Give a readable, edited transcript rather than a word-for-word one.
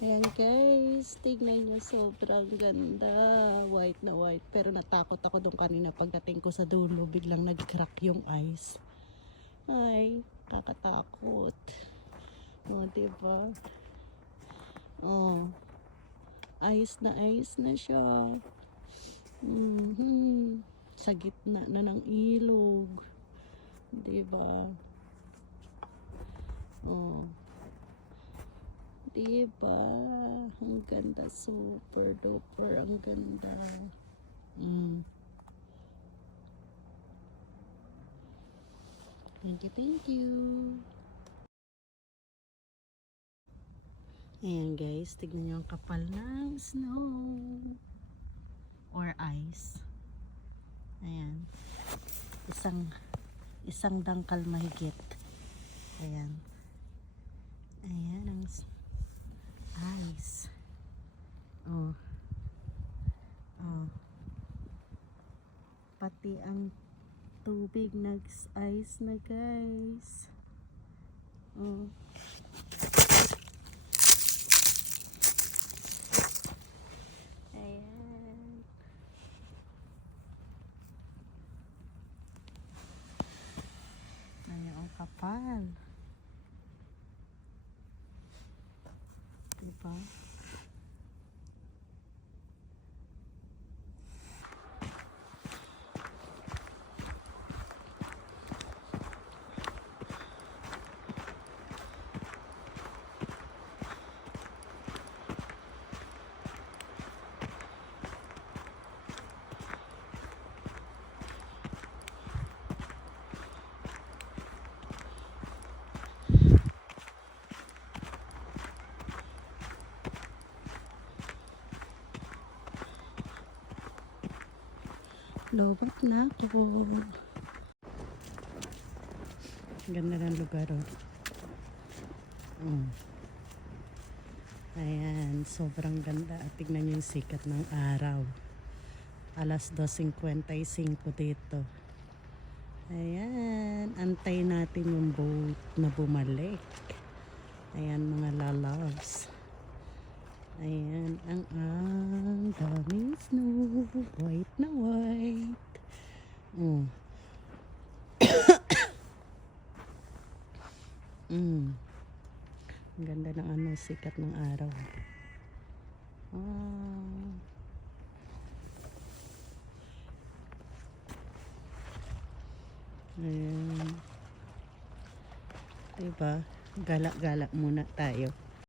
Ayan guys, tignan nyo, sobrang ganda. White na white. Pero natakot ako doon kanina pagdating ko sa dulo. Biglang nag-crack yung ice. Ay, kakatakot. O, diba? O, ice na siya. Sa gitna na ng ilog. Diba? O. Diba? Ang ganda. Super duper. Ang ganda. Thank you, thank you. Ayan guys, tignan nyo ang kapal ng snow. Or ice. Ayan. Isang dangkal mahigit. Ayan. Ayan ang ice. Oh. Oh. Pati ang tubig nag-ice na guys. Oh. Ayan. Ayan ang kapal. Diba? Lobot na ako. Ganda ng lugar oh. Ayan, sobrang ganda. At tignan nyo yung sikat ng araw. Alas 2:55 dito. Ayan, antay natin yung boat na bumalik. Ayan mga lalabs. Ayan, ang daming snow. White na white. Oh. Ang ganda ng sikat ng araw. Ayan. Diba? Galak-galak muna tayo.